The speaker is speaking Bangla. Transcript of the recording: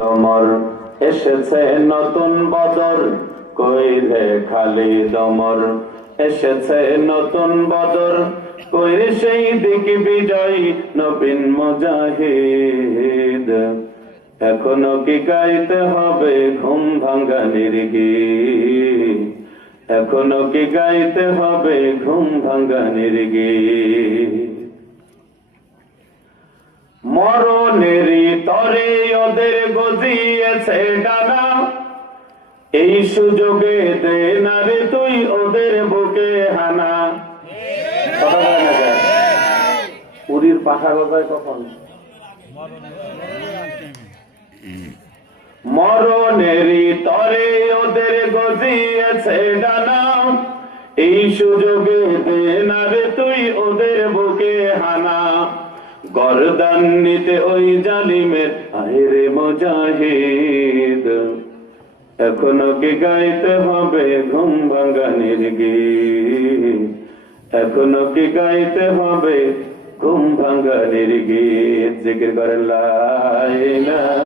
তোমার এসেছে নতুন বদর, কই রে খালি দমর। এসেছে নতুন বদর, কই রে সেই দিক বিজয় নবীন মুজাহিদ। এখনো কি গাইতে হবে ঘুম ভাঙানির গীত, এখনো কি গাইতে হবে ঘুম ভাঙানির গীত। মরণেরই তরে ওদের গজিয়েছে ডানা, এই সুযোগে দে না রে তুই ওদের বুকে হানা। পুরীর পাখা গজায় কখন? মরণেরই তরে ওদের গজিয়েছে ডানা, এই সুযোগে দে না রে তুই ওদের বুকে হানা। গর্দান নিতে ওই জালিমের আয়রে মুজাহিদ, এখনো কি গাইতে হবে ঘুম ভাঙানির গীত, এখনো কি গাইতে হবে ঘুম ভাঙানির গীত। জিকির করেন লা ইলাহা